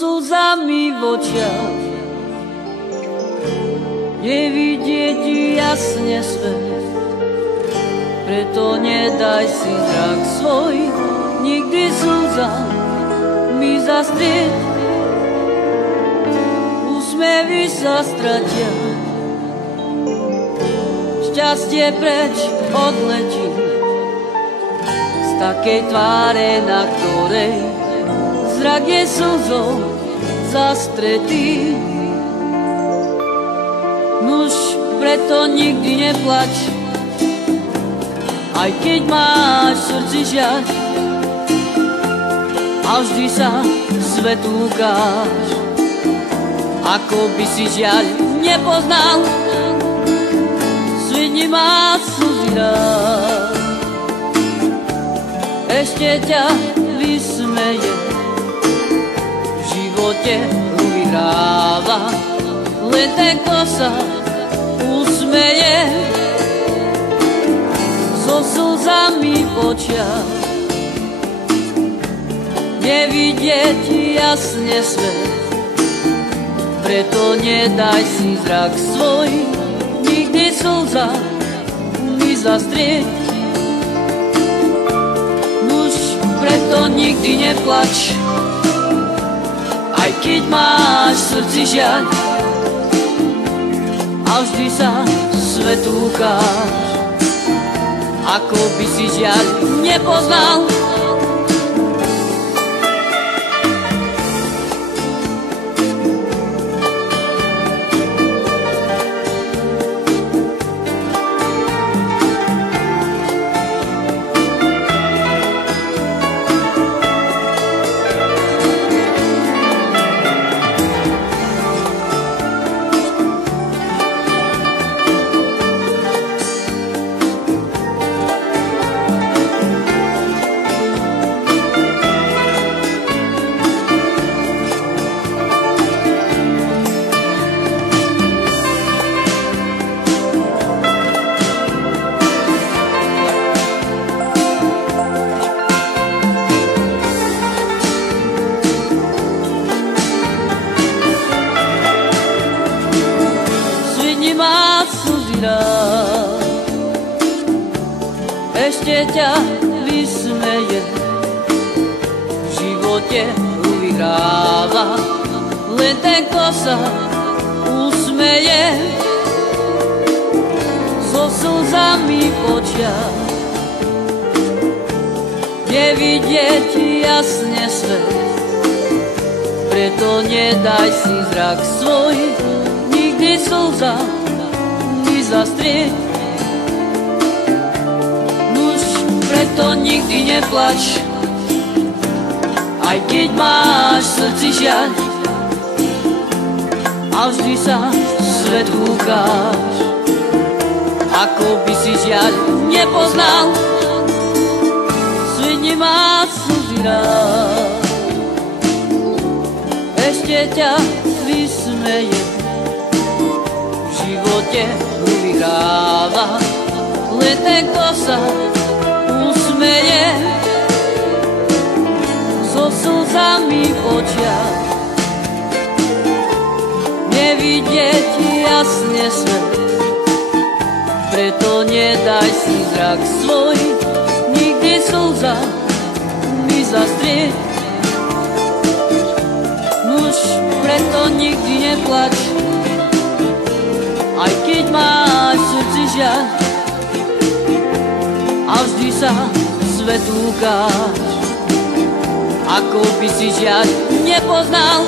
slzami v očiach. Nevidieť jasne svet, preto nedaj si zrak svoj, nikdy slza mi zastrieť. Úsmevy sa stratia, šťastie preč odletí z takej tváre, na ktorej zrak je slzou zastretý. Nuž, preto nikdy neplač, aj keď máš v srdci žiaľ, a vždy sa svetu ukáž, ako by si žiaľ nepoznal. Svidni má slzy rád, ešte ťa vysmeje, v živote vyhráva len ten, kto sa usmeje. So slzami v očiach nevidieť jasne svet, preto nedaj si zrak svoj, nikdy slza mi zastrieť. Nuž, preto nikdy neplač, aj keď máš v srdci žiaľ, a vždy sa svetu ukáž, ako by si žiaľ nepoznal. Ešte ťa vysmeje, v živote vyhráva len ten, kto sa usmeje. So slzami v očiach nevidieť jasne svet, preto nedaj si zrak svoj, nikdy slza mi zastrieť. Preto nikdy neplač, aj keď máš v srdci žiaľ, a vždy sa svetu ukáž, ako by si žiaľ nepoznal. Svidni má slzy rád, ešte ťa vysmeje, v živote vyhráva len ten, kto sa usmeje. So slzami v očiach nevidieť jasne svet, preto nedaj si zrak svoj, nikdy slza mi zastrieť. Nuž, preto nikdy neplač, aj keď máš v srdci žiaľ, a vždy sa svetu ukáž, ako by si žiaľ nepoznal.